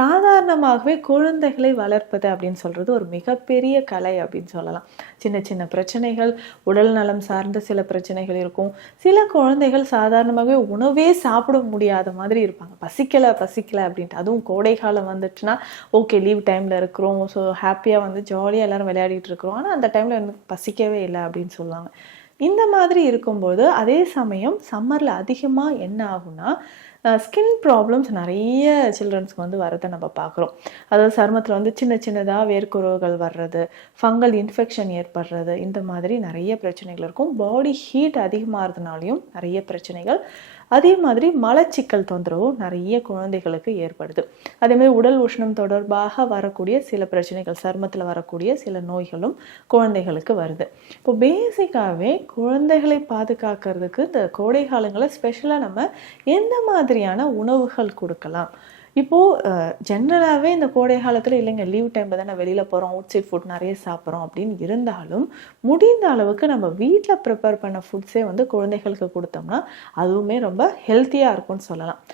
சாதாரணமாகவே குழந்தைகளை வளர்ப்பது அப்படின்னு சொல்கிறது ஒரு மிகப்பெரிய கலை அப்படின்னு சொல்லலாம். சின்ன சின்ன பிரச்சனைகள், உடல் நலம் சார்ந்த சில பிரச்சனைகள் இருக்கும். சில குழந்தைகள் சாதாரணமாகவே உணவே சாப்பிட முடியாத மாதிரி இருப்பாங்க. பசிக்கலை பசிக்கலை அப்படின்ட்டு. அதுவும் கோடை காலம் வந்துட்டுனா ஓகே லீவ் டைமில் இருக்கிறோம், ஸோ ஹாப்பியாக வந்து ஜாலியாக எல்லோரும் விளையாடிட்டு இருக்கிறோம், ஆனால் அந்த டைமில் எனக்கு பசிக்கவே இல்லை அப்படின்னு சொல்லுவாங்க. இந்த மாதிரி இருக்கும்போது அதே சமயம் சம்மரில் அதிகமாக என்ன ஆகும்னா ஸ்கின் ப்ராப்ளம்ஸ் நிறைய சில்ட்ரன்ஸ்க்கு வந்து வரதை நம்ம பார்க்குறோம். அதாவது சருமத்தில் வந்து சின்ன சின்னதாக வேர்க்குருவுகள் வர்றது, ஃபங்கல் இன்ஃபெக்ஷன் ஏற்படுறது, இந்த மாதிரி நிறைய பிரச்சனைகள் இருக்கும். பாடி ஹீட் அதிகமாகிறதுனாலையும் நிறைய பிரச்சனைகள். அதே மாதிரி மலச்சிக்கல் தொந்தரவும் நிறைய குழந்தைகளுக்கு ஏற்படுது. அதேமாதிரி உடல் உஷ்ணம் தொடர்பாக வரக்கூடிய சில பிரச்சனைகள், சருமத்தில் வரக்கூடிய சில நோய்களும் குழந்தைகளுக்கு வருது. இப்போ பேசிக்காகவே குழந்தைகளை பாதுகாக்கிறதுக்கு இந்த கோடை காலங்களில் ஸ்பெஷலாக நம்ம எந்த மாதிரியான உணவுகள் கொடுக்கலாம்? இப்போது ஜென்ரலாகவே இந்த கோடை காலத்தில் இல்லைங்க லீவ் டைமில் தானே வெளியில் போகிறோம், அவுட் சைட் ஃபுட் நிறைய சாப்பிட்றோம் அப்படின்னு இருந்தாலும் முடிந்த அளவுக்கு நம்ம வீட்டில் ப்ரிப்பேர் பண்ண ஃபுட்ஸே வந்து குழந்தைகளுக்கு கொடுத்தோம்னா அதுவுமே ரொம்ப ஹெல்த்தியாக இருக்கும்னு சொல்லலாம்.